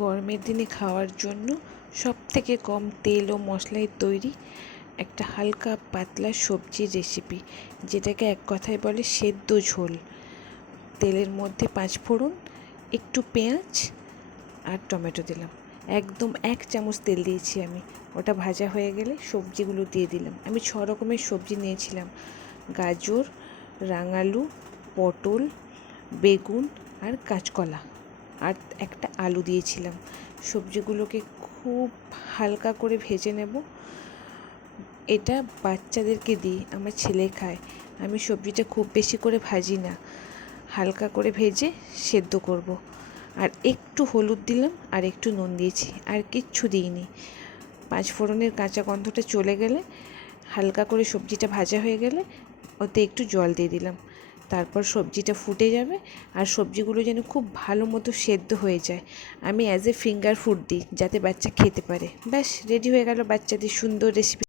গরমের দিনে খাওয়ার জন্য সবথেকে কম তেল ও মশলায় তৈরি একটা হালকা পাতলা সবজির রেসিপি, যেটাকে এক কথায় বলে সেদ্ধ ঝোল। তেলের মধ্যে 5 ফোড়ন, একটু পেঁয়াজ আর টমেটো দিলাম। একদম 1 চামচ তেল দিয়েছি আমি। ওটা ভাজা হয়ে গেলে সবজিগুলো দিয়ে দিলাম। আমি 6 রকমের সবজি নিয়েছিলাম: গাজর, রাঙালু, পটল, বেগুন আর কাঁচকলা, আর একটা আলু দিয়েছিলাম। সবজিগুলোকে খুব হালকা করে ভেজে নেব। এটা বাচ্চাদেরকে দিই, আমার ছেলে খায়। আমি সবজিটা খুব বেশি করে ভাজি না, হালকা করে ভেজে সেদ্ধ করব। আর একটু হলুদ দিলাম আর একটু নুন দিয়েছি, আর কিচ্ছু দিইনি। 5 ফোড়নের কাঁচা গন্ধটা চলে গেলে, হালকা করে সবজিটা ভাজা হয়ে গেলে ওতে একটু জল দিয়ে দিলাম। তারপর সবজিটা ফুটে যাবে আর সবজিগুলো যেন খুব ভালো মতো সেদ্ধ হয়ে যায়। আমি অ্যাজ এ ফিঙ্গার ফুড দিই যাতে বাচ্চা খেতে পারে। ব্যাস, রেডি হয়ে গেল বাচ্চাদের সুন্দর রেসিপি।